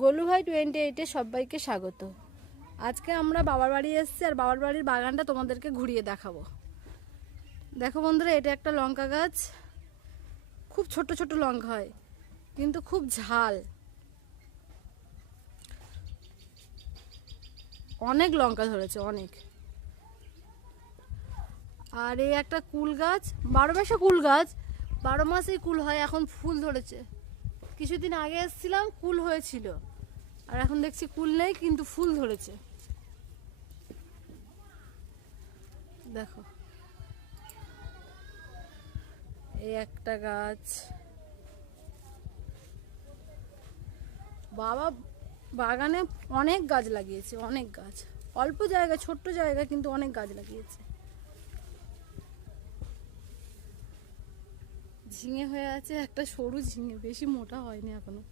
গোলু ভাই 28-এ সবাইকে স্বাগত। আজকে আমরা বাবার বাড়ি এসেছি আর বাবার বাড়ির বাগানটা তোমাদেরকে ঘুরিয়ে দেখাবো। দেখো বন্ধুরা, এটা একটা লঙ্কা গাছ। খুব ছোট ছোট লঙ্কা হয়, কিন্তু খুব ঝাল। অনেক লঙ্কা ধরেছে, অনেক। আর এই একটা কুল গাছ, 12 মাসে কুল গাছ, 12 মাসেই কুল হয়। এখন ফুল ধরেছে। কিছুদিন আগে এসেছিলাম, কুল হয়েছিল, আর এখন দেখছি কুল নেই, কিন্তু ফুল ধরেছে। দেখো, এই একটা গাছ। বাবা বাগানে অনেক গাছ লাগিয়েছে, অনেক গাছ। অল্প জায়গা, ছোট্ট জায়গা, কিন্তু অনেক গাছ লাগিয়েছে। ঝিঙে হয়ে আছে, একটা সরু ঝিঙে, বেশি মোটা হয়নি এখনো।